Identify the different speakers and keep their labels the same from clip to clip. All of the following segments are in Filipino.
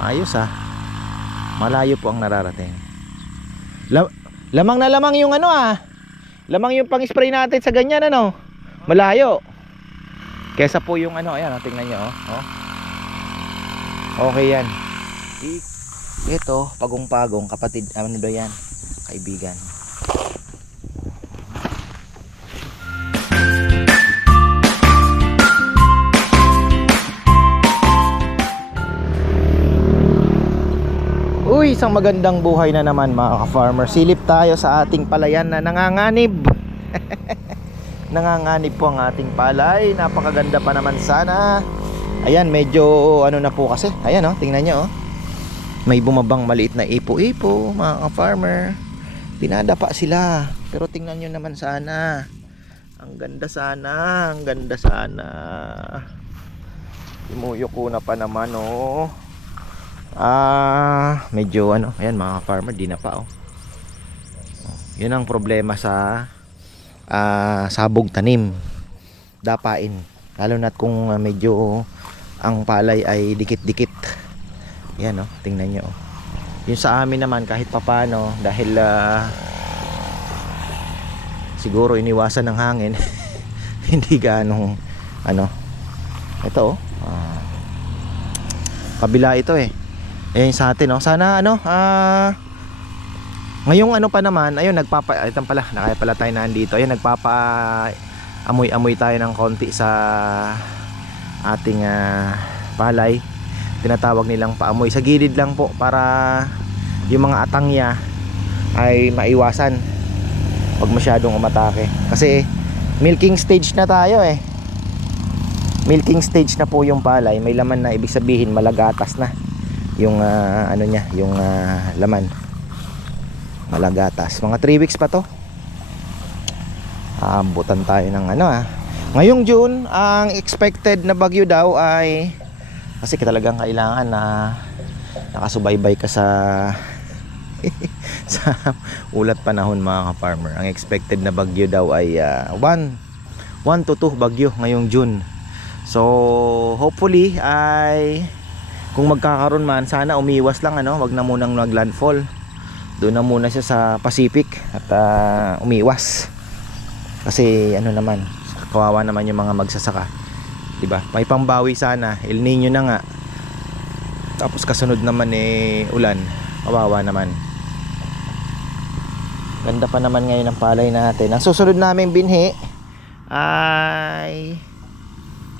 Speaker 1: Ayos ah. Malayo po ang nararating. La- lamang na lamang yung ano ah. Lamang yung pang-spray natin sa ganyan ano. Malayo. Kesa po yung ano, ayan, oh, tingnan nyo oh. oh. Okay yan. Ito, pagong-pagong, kapatid, ano ba yan? Kaibigan. Isang magandang buhay na naman mga ka-farmer. Silip tayo sa ating palayan na nanganganib. nanganganib po ang ating palay. Napakaganda pa naman sana. Ayan, medyo ano na po kasi. Ayan oh, tingnan nyo oh. May bumabang maliit na ipo-ipo mga ka-farmer. Dinadapa sila. Pero tingnan nyo naman sana. Ang ganda sana, ang ganda sana. Imuyo ko na pa naman oh. Ah, medyo ano, ayan mga farmer, di na pa oh. Oh, Yun ang problema sa ah, sabog tanim. Dapain. Lalo na't kung ah, medyo ang palay ay dikit-dikit. Yan oh, tingnan nyo oh. Yung sa amin naman kahit papano dahil ah, siguro iniwasan ng hangin. Hindi ganong ano. Ito oh. ah, kabila ito eh. Ayan sa atin, no? Sana, ano, ah... ngayong ano pa naman, ayun, nagpapa... Ito pala, nakaya pala tayo nandito. Ayun, nagpapa... Amoy-amoy tayo ng konti sa ating ah, palay. Tinatawag nilang paamoy. Sa gilid lang po para yung mga atangya ay maiwasan. Huwag masyadong umatake. Kasi milking stage na tayo eh. Milking stage na po yung palay. May laman na ibig sabihin malagatas na yung ah, ano niya, yung ah, laman. Malagatas. Mga 3 weeks pa to. Aambutan tayo ng ano ah. Ngayong June, ang expected na bagyo daw ay kasi talagang kailangan na nakasubaybay ka sa sa ulat panahon mga ka-farmer. Ang expected na bagyo daw ay 1 1 to 2 bagyo ngayong June. So, hopefully ay kung magkakaroon man sana umiwas lang ano? Wag na munang maglandfall. Doon na muna siya sa Pacific at ah, umiwas. Kasi ano naman kawawa naman yung mga magsasaka. Di ba may pambawi sana. El Nino na nga. Tapos kasunod naman eh ulan. Kawawa naman. Ganda pa naman ngayon ang palay natin. Ang susunod namin binhi ay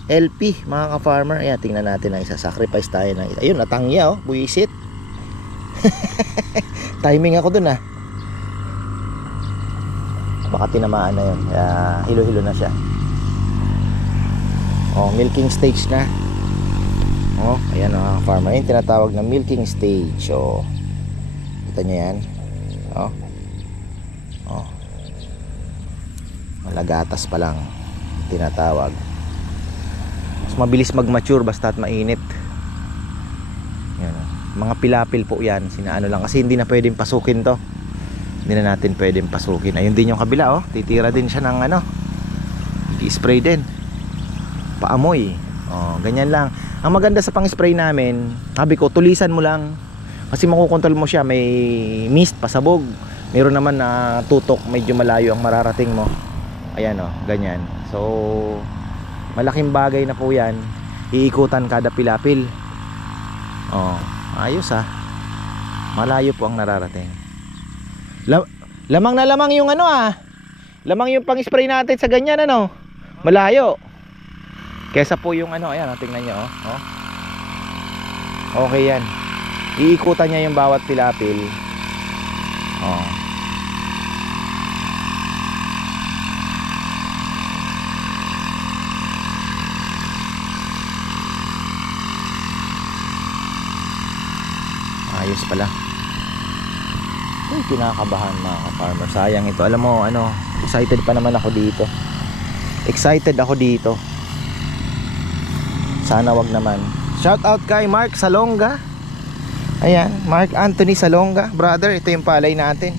Speaker 1: LP mga ka-farmer. Ayan tingnan natin ang isa sacrifice tayo ng ayun natangya oh. Buwisit timing ako dun ah. Baka tinamaan na yun. Kaya hilo hilo na siya. Oh milking stage na. Oh ayan mga farmer ayun tinatawag na milking stage. Oh kita nyo yan. Oh. Oh. Malagatas pa lang tinatawag mas mabilis mag-mature basta at mainit. Yan. mga pilapil po yan. Sinaano lang. Kasi hindi na pwedeng pasukin to. Hindi na natin pwedeng pasukin. Ayun din yung kabila oh. Titira din siya ng ano. I-spray din. Paamoy. Oh, ganyan lang. Ang maganda sa pang-spray namin sabi ko tulisan mo lang. Kasi makukontrol mo siya. May mist pasabog. Meron naman na tutok. Medyo malayo ang mararating mo. Ayan oh. Ganyan. So malaking bagay na po yan. Iikutan kada pilapil. Oh ayos ah. Malayo po ang nararating. La- lamang na lamang yung ano ah. Lamang yung pang spray natin sa ganyan ano? Malayo. Kesa po yung ano ayan oh, tingnan nyo oh, oh. okay yan. Iikutan niya yung bawat pilapil. Oh ayos pala. Uy, kinakabahan mga ka-farmer. Sayang ito. Alam mo ano excited pa naman ako dito. Excited ako dito. Sana wag naman. Shout out kay Mark Salonga. Ayan Mark Anthony Salonga. Brother ito yung palay natin.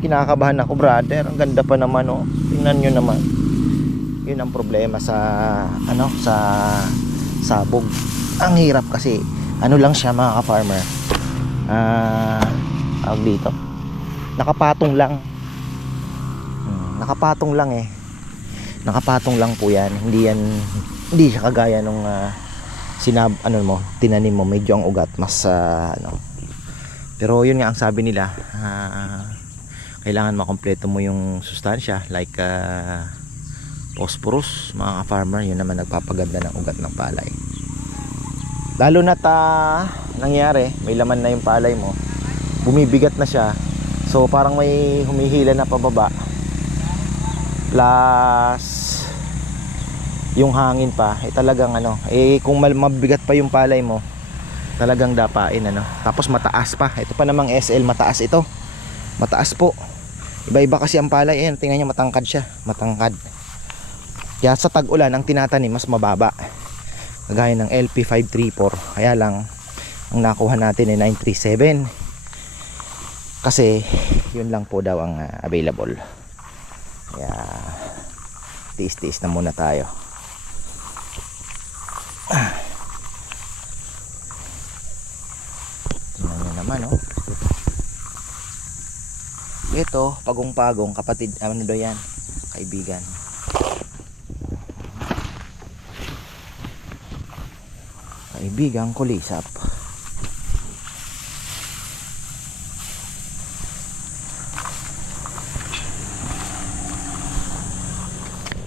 Speaker 1: Kinakabahan ako brother. Ang ganda pa naman oh. Tingnan nyo naman. Yun ang problema sa ano sa sabog. Ang hirap kasi ano lang siya mga ka-farmer? Ah tawag dito. Nakapatong lang. Hmm, nakapatong lang eh. Nakapatong lang po yan. Hindi yan hindi siya kagaya nung ah, sinab ano mo tinanim mo medyo ang ugat mas ah, ano. Pero yun nga ang sabi nila ah, kailangan makompleto mo yung sustansya like ah, phosphorus mga farmer yun naman nagpapaganda ng ugat ng palay lalo na ta nangyari may laman na yung palay mo. Bumibigat na siya. So parang may humihila na pababa. Plus yung hangin pa eh talagang ano eh kung mabigat pa yung palay mo talagang dapain ano. Tapos mataas pa. Ito pa namang SL mataas ito. Mataas po. Iba-iba kasi ang palay. Eh tingnan niyo matangkad siya. Matangkad. Kaya sa tag-ulan ang tinatanim mas mababa kagaya ng LP534 kaya lang ang nakuha natin ay 937 kasi yun lang po daw ang ah, available. Kaya tiis-tiis na muna tayo. Tingnan nyo naman oh. Ito pagong-pagong kapatid ano daw yan? Kaibigan kaibigan kulisap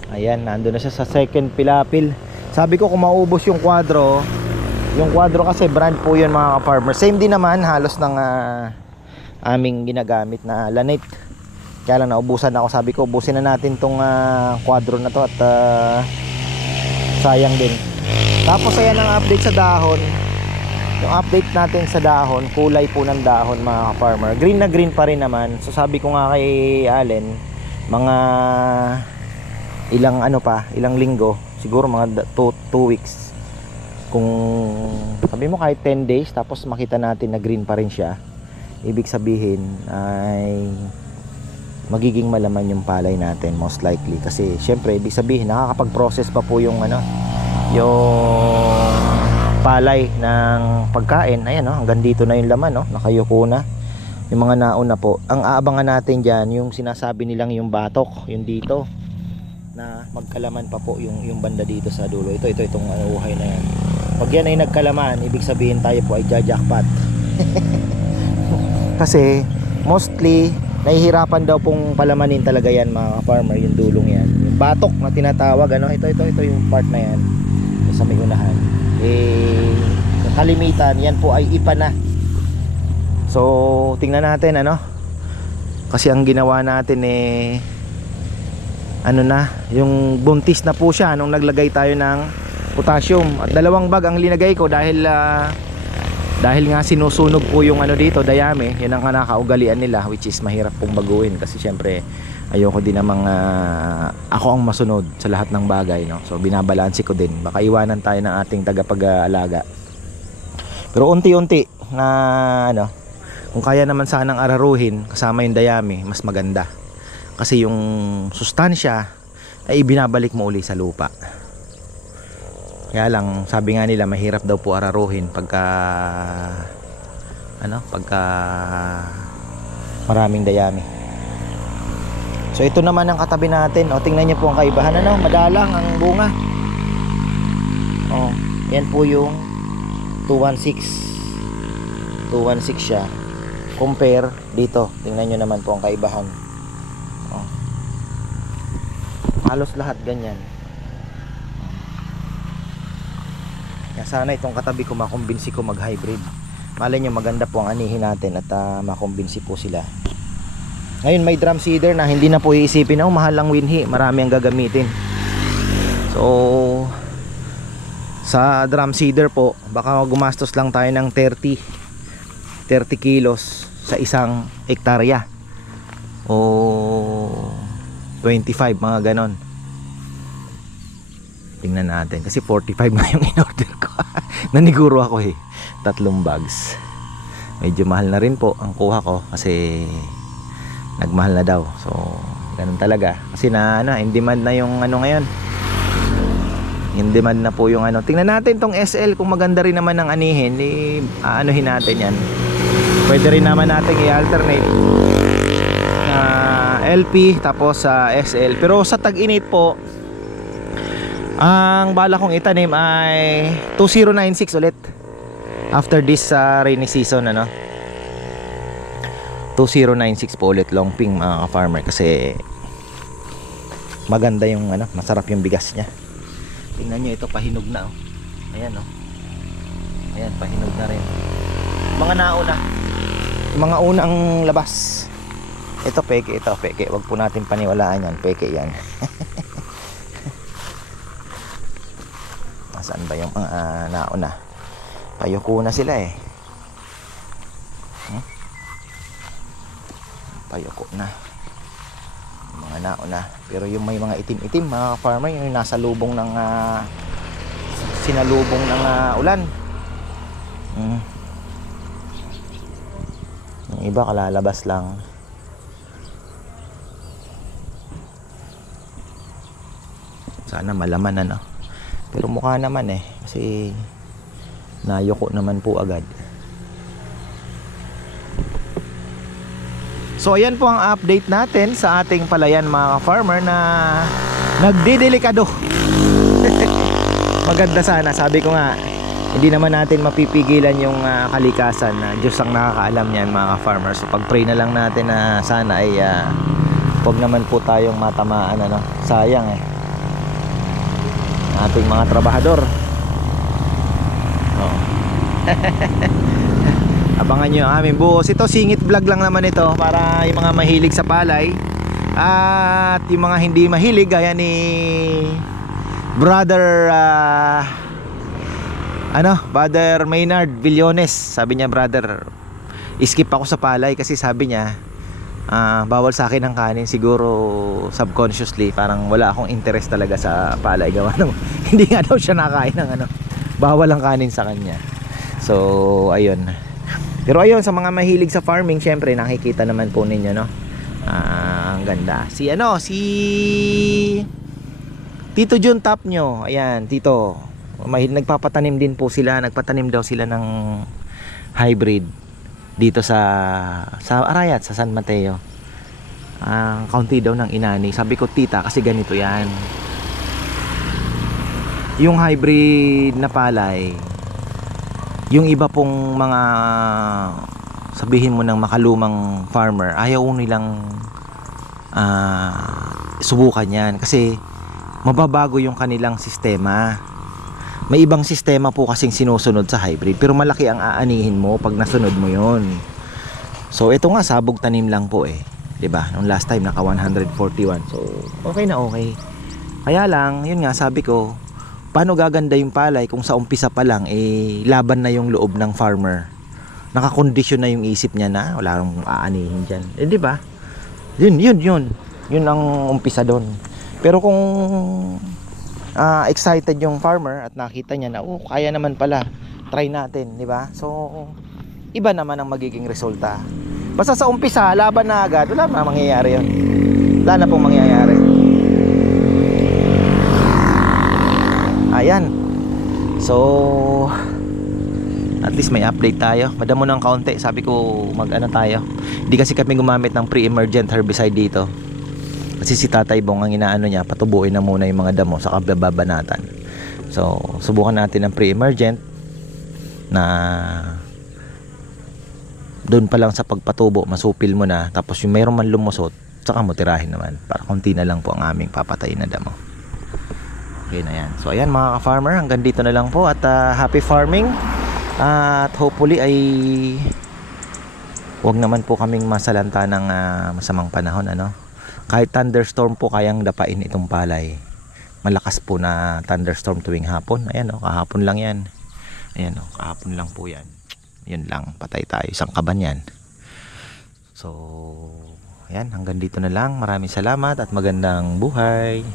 Speaker 1: Ayan, nandun na siya sa second pilapil. Sabi ko kung maubos yung kwadro, yung kwadro kasi brand po yun mga ka-farmer. Same din naman halos ng ah, aming ginagamit na lanite. Kaya lang naubusan ako. Sabi ko ubusin na natin tong ah, kwadro na to at ah, sayang din. Tapos ayan ang update sa dahon. Yung update natin sa dahon, kulay po ng dahon mga ka-farmer. Green na green pa rin naman. So sabi ko nga kay Allen, mga ilang ano pa, ilang linggo, siguro mga 2 weeks. Kung sabi mo kahit 10 days tapos makita natin na green pa rin siya, ibig sabihin ay magiging malaman yung palay natin most likely kasi syempre ibig sabihin nakakapag-process pa po yung ano yung palay ng pagkain ayan no hanggang dito na yung laman no nakayuko na yung mga nauna po ang aabangan natin diyan yung sinasabi nilang yung batok yung dito na magkalaman pa po yung yung banda dito sa dulo. Ito ito itong ano, na yan. Pag yan ay nagkalaman, ibig sabihin tayo po ay jajakpat. Kasi mostly nahihirapan daw pong palamanin talaga yan mga farmer yung dulong yan. Yung batok na tinatawag ano, ito ito ito yung part na yan sa may unahan. Eh kalimitan yan po ay ipa na. So tingnan natin ano. Kasi ang ginawa natin eh ano na, yung buntis na po siya nung naglagay tayo ng potassium. At dalawang bag ang linagay ko dahil ah, dahil nga sinusunog po yung ano dito, dayami, yan ang nakakaugalian nila which is mahirap pong baguhin kasi syempre ayoko din namang ah, ako ang masunod sa lahat ng bagay no. So binabalanse ko din. Baka iwanan tayo ng ating tagapag-alaga. Pero unti-unti na ano, kung kaya naman sanang araruhin kasama yung dayami, mas maganda kasi yung sustansya ay ibinabalik mo uli sa lupa kaya lang sabi nga nila mahirap daw po araruhin pagka ano pagka maraming dayami. So ito naman ang katabi natin. O tingnan niyo po ang kaibahan ano madalang ang bunga. Oh yan po yung 216 216 siya. Compare dito. Tingnan nyo naman po ang kaibahan. Oh. Halos lahat ganyan. Kaya sana itong katabi ko makumbinsi ko mag-hybrid. Malay nyo maganda po ang anihin natin at ah, makumbinsi po sila. Ngayon may drum seeder na hindi na po iisipin oh mahal lang winhi, marami ang gagamitin. So sa drum seeder po, baka gumastos lang tayo ng 30 30 kilos sa isang ektarya o 25 mga ganon tingnan natin kasi 45 na yung in-order ko naniguro ako eh tatlong bags medyo mahal na rin po ang kuha ko kasi nagmahal na daw so ganun talaga kasi na ano in demand na yung ano ngayon in demand na po yung ano. Tingnan natin tong SL kung maganda rin naman ang anihin, eh, aanuhin natin yan. Pwede rin naman natin i-alternate na LP tapos sa SL. Pero sa tag-init po, ang bala kong itanim ay 2096 ulit. After this sa rainy season ano. 2096 po ulit long ping mga farmer kasi maganda yung ano, masarap yung bigas niya. Tingnan niyo ito pahinog na oh. Ayan oh. Ayan pahinog na rin. Mga nauna. Mga unang labas. Ito peke, ito peke. Wag po natin paniwalaan yan. Peke yan. Nasaan ba yung mga ah, nauna? Payuko na sila eh. Hmm? Payuko na. Mga nauna. Pero yung may mga itim-itim, mga farmer, yung nasa lubong ng ah, sinalubong ng ah, ulan. Hmm. Yung iba kalalabas lang. Sana malaman ano. Pero mukha naman eh. Kasi nayoko naman po agad. So ayan po ang update natin sa ating palayan mga farmer na nagdidelikado. Maganda sana, sabi ko nga, hindi naman natin mapipigilan yung ah, kalikasan na Diyos ang nakakaalam niyan mga farmer. So pag-pray na lang natin na sana ay uh, wag naman po tayong matamaan ano. Sayang eh. Ating mga trabahador. Oo. Abangan nyo ang aming buhos. Ito singit vlog lang naman ito para yung mga mahilig sa palay at yung mga hindi mahilig gaya ni brother ah, ano, brother Maynard Villones. Sabi niya brother, skip ako sa palay kasi sabi niya ah, bawal sa akin ang kanin. Siguro subconsciously parang wala akong interest talaga sa palay. Gawa ng hindi nga daw siya nakain ng ano. Bawal ang kanin sa kanya. So ayun. Pero ayun sa mga mahilig sa farming syempre nakikita naman po ninyo no? Ah, ang ganda. Si ano si Tito John Tap nyo. Ayan Tito. Mahil nagpapatanim din po sila. Nagpatanim daw sila ng hybrid dito sa sa Arayat sa San Mateo. Ang kaunti daw ng inani. Sabi ko tita kasi ganito yan. Yung hybrid na palay yung iba pong mga sabihin mo ng makalumang farmer ayaw nilang ah, subukan yan. Kasi mababago yung kanilang sistema may ibang sistema po kasing sinusunod sa hybrid pero malaki ang aanihin mo pag nasunod mo yon so ito nga sabog tanim lang po eh. 'di ba? Nung last time naka 141 so okay na okay. Kaya lang yun nga sabi ko paano gaganda yung palay kung sa umpisa pa lang eh laban na yung loob ng farmer? Nakakondisyon na yung isip niya na wala nang aanihin dyan. Eh di ba? Yun yun yun. Yun ang umpisa doon. Pero kung ah, excited yung farmer at nakita niya na oh kaya naman pala. Try natin di ba? So iba naman ang magiging resulta. Basta sa umpisa laban na agad. Wala na mangyayari yun. Wala na pong mangyayari. Ayan. So at least may update tayo. Madamo ng kaunti. Sabi ko mag ano tayo. Hindi kasi kami gumamit ng pre-emergent herbicide dito kasi si Tatay Bong ang inaano niya patubuin na muna yung mga damo sa kababanatan. So subukan natin ng pre-emergent na doon pa lang sa pagpatubo masupil mo na tapos yung mayroon man lumusot saka mo tirahin naman. Para konti na lang po ang aming papatayin na damo. Okay na yan. So ayan mga ka-farmer hanggang dito na lang po at ah, happy farming. At hopefully ay wag naman po kaming masalanta ng ah, masamang panahon ano kahit thunderstorm po kayang dapain itong palay. Malakas po na thunderstorm tuwing hapon. Ayan o kahapon lang yan. Ayan o kahapon lang po yan. Yun lang patay tayo. Isang kaban yan. So ayan hanggang dito na lang. Maraming salamat at magandang buhay